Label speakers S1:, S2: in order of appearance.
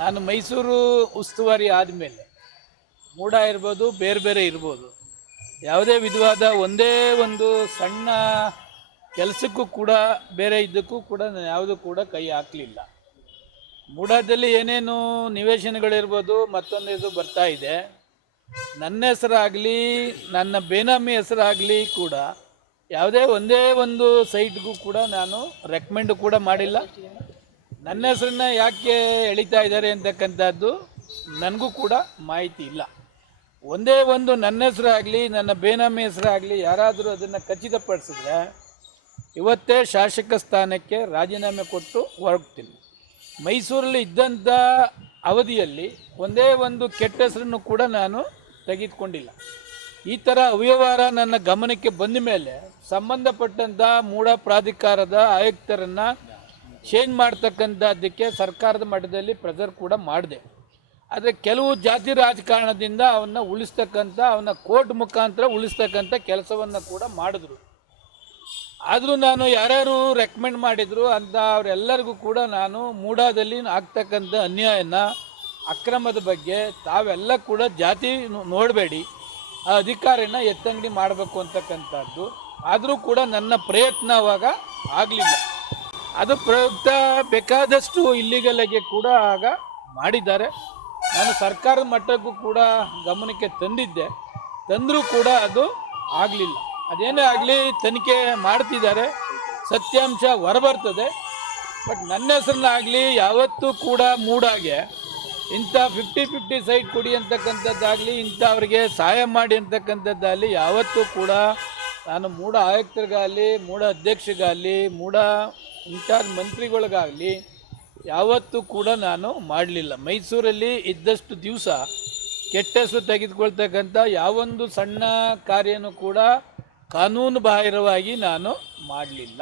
S1: ನಾನು ಮೈಸೂರು ಉಸ್ತುವಾರಿ ಆದಮೇಲೆ ಮೂಡ ಇರ್ಬೋದು, ಬೇರೆ ಬೇರೆ ಇರ್ಬೋದು. ಯಾವುದೇ ವಿಧವಾದ ಒಂದೇ ಒಂದು ಸಣ್ಣ ಕೆಲಸಕ್ಕೂ ಕೂಡ, ಬೇರೆ ಇದ್ದಕ್ಕೂ ಕೂಡ ನಾನು ಯಾವುದೂ ಕೂಡ ಕೈ ಹಾಕಲಿಲ್ಲ. ಮೂಡಾದಲ್ಲಿ ಏನೇನು ನಿವೇಶನಗಳಿರ್ಬೋದು, ಮತ್ತೊಂದು ಇದು ಬರ್ತಾ ಇದೆ. ನನ್ನ ಹೆಸರಾಗಲಿ, ನನ್ನ ಬೇನಾಮಿ ಹೆಸರಾಗಲಿ ಕೂಡ ಯಾವುದೇ ಒಂದೇ ಒಂದು ಸೈಟ್ಗೂ ಕೂಡ ನಾನು ರೆಕಮೆಂಡ್ ಕೂಡ ಮಾಡಿಲ್ಲ. ನನ್ನ ಹೆಸರನ್ನ ಯಾಕೆ ಎಳಿತಾ ಇದ್ದಾರೆ ಅಂತಕ್ಕಂಥದ್ದು ನನಗೂ ಕೂಡ ಮಾಹಿತಿ ಇಲ್ಲ. ಒಂದೇ ಒಂದು ನನ್ನ ಹೆಸರಾಗಲಿ ನನ್ನ ಬೇನಾಮಿ ಹೆಸರಾಗಲಿ ಯಾರಾದರೂ ಅದನ್ನು ಖಚಿತಪಡಿಸಿದ್ರೆ ಇವತ್ತೇ ಶಾಸಕ ಸ್ಥಾನಕ್ಕೆ ರಾಜೀನಾಮೆ ಕೊಟ್ಟು ಹೊರಗ್ತೀನಿ ಮೈಸೂರಲ್ಲಿ ಇದ್ದಂಥ ಅವಧಿಯಲ್ಲಿ ಒಂದೇ ಒಂದು ಕೆಟ್ಟ ಹೆಸರನ್ನು ಕೂಡ ನಾನು ತೆಗೆದುಕೊಂಡಿಲ್ಲ. ಈ ಥರ ಅವ್ಯವಹಾರ ನನ್ನ ಗಮನಕ್ಕೆ ಬಂದ ಮೇಲೆ ಸಂಬಂಧಪಟ್ಟಂಥ ಮೂಢ ಪ್ರಾಧಿಕಾರದ ಆಯುಕ್ತರನ್ನು ಚೇಂಜ್ ಮಾಡ್ತಕ್ಕಂಥದ್ದಕ್ಕೆ ಸರ್ಕಾರದ ಮಟ್ಟದಲ್ಲಿ ಪ್ರೆಸರ್ ಕೂಡ ಮಾಡಿದೆ. ಆದರೆ ಕೆಲವು ಜಾತಿ ರಾಜಕಾರಣದಿಂದ ಅವನ್ನ ಉಳಿಸ್ತಕ್ಕಂಥ ಅವನ್ನ ಕೋರ್ಟ್ ಮುಖಾಂತರ ಉಳಿಸ್ತಕ್ಕಂಥ ಕೆಲಸವನ್ನು ಕೂಡ ಮಾಡಿದ್ರು. ಆದರೂ ನಾನು ಯಾರ್ಯಾರು ರೆಕಮೆಂಡ್ ಮಾಡಿದ್ರು ಅಂತ ಅವರೆಲ್ಲರಿಗೂ ಕೂಡ ನಾನು ಮೂಡಾದಲ್ಲಿ ಆಗ್ತಕ್ಕಂಥ ಅನ್ಯಾಯನ, ಅಕ್ರಮದ ಬಗ್ಗೆ ತಾವೆಲ್ಲ ಕೂಡ ಜಾತಿ ನೋಡಬೇಡಿ. ಆ ಅಧಿಕಾರಿನ ಎತ್ತಂಗಡಿ ಮಾಡಬೇಕು ಅಂತಕ್ಕಂಥದ್ದು. ಆದರೂ ಕೂಡ ನನ್ನ ಪ್ರಯತ್ನ ಅವಾಗ ಆಗಲಿಲ್ಲ. ಅದು ಪ್ರಯುಕ್ತ ಬೇಕಾದಷ್ಟು ಇಲ್ಲಿಗಲಗೆ ಕೂಡ ಆಗ ಮಾಡಿದ್ದಾರೆ. ನಾನು ಸರ್ಕಾರದ ಮಟ್ಟಕ್ಕೂ ಕೂಡ ಗಮನಕ್ಕೆ ತಂದಿದ್ದೆ. ತಂದರೂ ಕೂಡ ಅದು ಆಗಲಿಲ್ಲ. ಅದೇನೇ ಆಗಲಿ ತನಿಖೆ ಮಾಡ್ತಿದ್ದಾರೆ. ಸತ್ಯಾಂಶ ಹೊರಬರ್ತದೆ. ಬಟ್ ನನ್ನ ಹೆಸರನ್ನಾಗಲಿ ಯಾವತ್ತೂ ಕೂಡ ಮೂಡಾಗೆ ಇಂಥ ಫಿಫ್ಟಿ ಫಿಫ್ಟಿ ಸೈಟ್ ಕೊಡಿ ಅಂತಕ್ಕಂಥದ್ದಾಗಲಿ ಅವರಿಗೆ ಸಹಾಯ ಮಾಡಿ ಅಂತಕ್ಕಂಥದ್ದಾಗಲಿ ಯಾವತ್ತೂ ಕೂಡ ನಾನು ಮೂಡ ಆಯುಕ್ತರಿಗಾಗಲಿ, ಮೂಡ ಅಧ್ಯಕ್ಷಗಾಗಲಿ ಮೂಡ ಇನ್ಚಾರ್ಜ್ ಮಂತ್ರಿಗಳಿಗಾಗಲಿ, ಯಾವತ್ತೂ ಕೂಡ ನಾನು ಮಾಡಲಿಲ್ಲ. ಮೈಸೂರಲ್ಲಿ ಇದ್ದಷ್ಟು ದಿವಸ ಕೆಟ್ಟ ಹೆಸರು ತೆಗೆದುಕೊಳ್ತಕ್ಕಂಥ ಯಾವೊಂದು ಸಣ್ಣ ಕಾರ್ಯನೂ ಕೂಡ ಕಾನೂನು ಬಾಹಿರವಾಗಿ ನಾನು ಮಾಡಲಿಲ್ಲ.